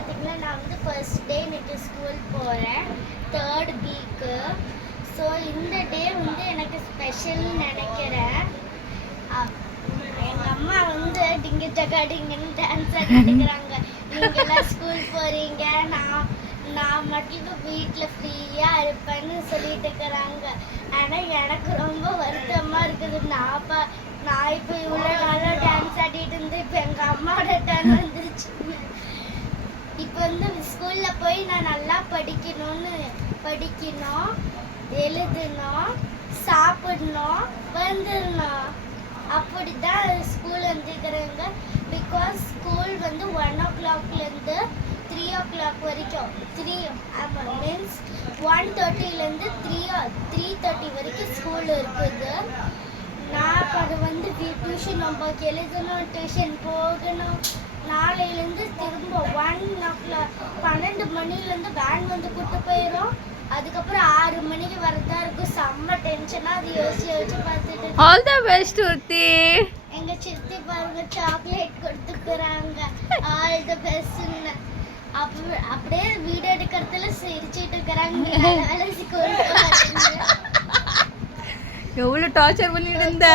பார்த்தீங்கன்னா நான் வந்து ஃபர்ஸ்ட் டே இன்னைக்கு ஸ்கூல் போகிறேன், தேர்ட் வீக்கு. ஸோ இந்த டே வந்து எனக்கு ஸ்பெஷல்னு நினைக்கிறேன். எங்கள் அம்மா வந்து டிங்கு ஜகா டிங்குன்னு டான்ஸ் ஆடிக்கிறாங்க. நீங்கள்லாம் ஸ்கூல் போகிறீங்க, நான் மட்டும் வீட்டில் ஃப்ரீயாக இருப்பேன்னு சொல்லிட்டு இருக்கிறாங்க. ஆனால் எனக்கு ரொம்ப வருத்தமாக இருக்குது. நான் இப்போ இவ்வளோ நாளாக டான்ஸ் ஆடிட்டு இருந்து இப்போ எங்கள் அம்மாவோட டான்ஸ் வந்துருச்சு. இப்போ வந்து ஸ்கூலில் போய் நான் நல்லா படிக்கணும், எழுதணும், சாப்பிடணும், வந்துடணும். அப்படி தான் ஸ்கூல் வந்துருக்குறாங்க. பிகாஸ் ஸ்கூல் வந்து 1 o'clockலேருந்து 3 o'clock வரைக்கும், மீன்ஸ் 1:30லேருந்து 3:30 வரைக்கும் ஸ்கூல் இருக்குது. நான் அது வந்து டியூஷன் ஹோம்ஒர்க் எழுதணும், டியூஷன் போகணும். நாளையிலேருந்து திரும்ப 1 o'clock 12 மணிலேருந்து வேன் வந்து கூப்பிட்டு போயிடும். அதுக்கப்புறம் 6 மணிக்கு வரதா இருக்கும். செம்ம டென்ஷனாக அது யோசிச்சு பார்த்துட்டு. ஆல் தி பெஸ்ட் உர்த்தி. எங்க சித்தி பாருங்க சாக்லேட் கொடுத்துக்கிறாங்க, ஆல் தி பெஸ்ட்னு. அப்படியே வீடியோ எடுக்கிறதுல சிரிச்சிட்டு இருக்கிறாங்க. ஸ்கூல் எவ்வளோ டார்ச்சர் பண்ணிட்டு இருந்த.